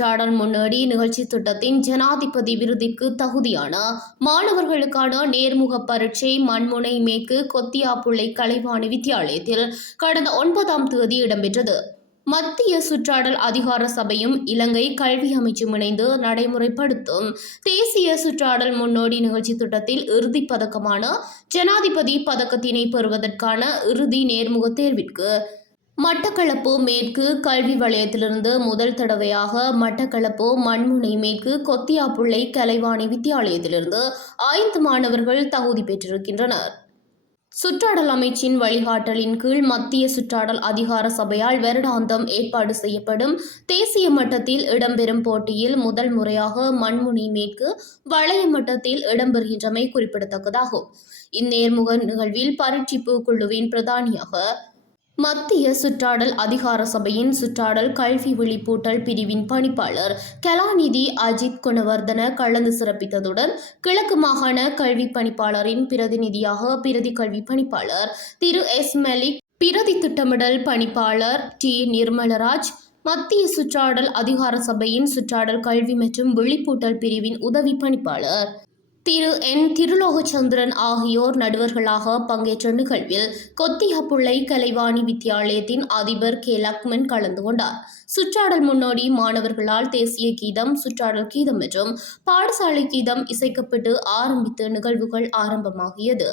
சுற்றாடல் முன்னோடி நிகழ்ச்சி திட்டத்தின் ஜனாதிபதி விருதிற்கு தகுதியான மாணவர்களுக்கான நேர்முக பரீட்சை மண்முனை மேற்கு கொத்தியாப்புள்ளை கலைவாணி வித்தியாலயத்தில் கடந்த 9ஆம் தேதி இடம்பெற்றது. மத்திய சுற்றாடல் அதிகார சபையும் இலங்கை கல்வி அமைச்சும் இணைந்து நடைமுறைப்படுத்தும் தேசிய சுற்றாடல் முன்னோடி நிகழ்ச்சி திட்டத்தில் இறுதிப் பதக்கமான ஜனாதிபதி பதக்கத்தினை பெறுவதற்கான இறுதி நேர்முக தேர்விற்கு மட்டக்களப்பு மேற்கு கல்வி வலயத்திலிருந்து முதல் தடவையாக மட்டக்களப்பு மண்முனை மேற்கு கொத்தியாப்புள்ளை கலைவாணி வித்தியாலயத்திலிருந்து 5 மாணவர்கள் தகுதி பெற்றிருக்கின்றனர். சுற்றாடல் அமைச்சின் வழிகாட்டலின் கீழ் மத்திய சுற்றாடல் அதிகார சபையால் வருடாந்தம் ஏற்பாடு செய்யப்படும் தேசிய மட்டத்தில் இடம்பெறும் போட்டியில் முதல் முறையாக மண்முனை மேற்கு வலய மட்டத்தில் இடம்பெறுகின்றமை குறிப்பிடத்தக்கதாகும். இந்நேர்முக நிகழ்வில் பரீட்சிப்பு குழுவின் பிரதானியாக மத்திய சுற்றாடல் அதிகார சபையின் சுற்றாடல் கல்வி விழிப்பூட்டல் பிரிவின் பணிப்பாளர் கலாநிதி அஜித் குணவர்தன கலந்து சிறப்பித்ததுடன் கிழக்கு மாகாண கல்வி பணிப்பாளரின் பிரதிநிதியாக பிரதி கல்வி பணிப்பாளர் திரு எஸ் மலிக், பிரதி திட்டமிடல் பணிப்பாளர் டி நிர்மலராஜ், மத்திய சுற்றாடல் அதிகார சபையின் சுற்றாடல் கல்வி மற்றும் விழிப்பூட்டல் பிரிவின் உதவி பணிப்பாளர் திரு என் திருலோகச்சந்திரன் ஆகியோர் நடுவர்களாக பங்கேற்ற நிகழ்வில் கொத்தியாப்புள்ளை கலைவாணி வித்தியாலயத்தின் அதிபர் கே லக்மன் கலந்து கொண்டார். சுற்றாடல் முன்னோடி மாணவர்களால் தேசிய கீதம், சுற்றாடல் கீதம் மற்றும் பாடசாலை கீதம் இசைக்கப்பட்டு ஆரம்பித்த நிகழ்வுகள் ஆரம்பமாகியது.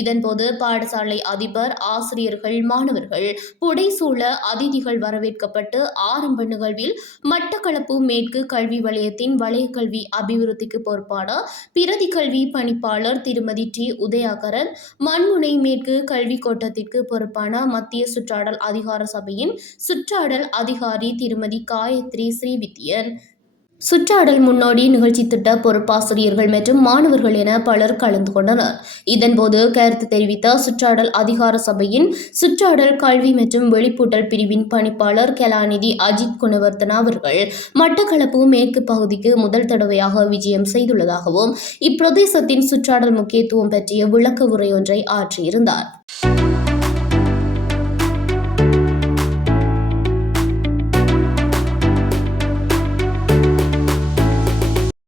இதன்போது பாடசாலை அதிபர், ஆசிரியர்கள், மாணவர்கள் புடைசூழ அதிதிகள் வரவேற்கப்பட்டு ஆரம்ப நிகழ்வில் மட்டக்களப்பு மேற்கு கல்வி வலயத்தின் வலய கல்வி அபிவிருத்திக்கு பொறுப்பான பிரதி கல்வி பணிப்பாளர் திருமதி டி உதயாகரன், மண்முனை மேற்கு கல்வி கோட்டத்திற்கு பொறுப்பான மத்திய சுற்றாடல் அதிகார சபையின் சுற்றாடல் அதிகாரி திருமதி காயத்ரி ஸ்ரீவித்யன், சுற்றாடல் முன்னோடி நிகழ்ச்சி திட்ட பொறுப்பாசிரியர்கள் மற்றும் மாணவர்கள் என பலர் கலந்து கொண்டனர். இதன்போது கருத்து தெரிவித்த சுற்றாடல் அதிகார சபையின் சுற்றாடல் கல்வி மற்றும் வெளிப்பூட்டல் பிரிவின் பணிப்பாளர் கலாநிதி அஜித் குணவர்தன அவர்கள் மட்டக்களப்பு மேற்கு பகுதிக்கு முதல் தடவையாக விஜயம் செய்துள்ளதாகவும் இப்பிரதேசத்தின் சுற்றாடல் முக்கியத்துவம் பற்றிய விளக்க உரையொன்றை ஆற்றியிருந்தார்.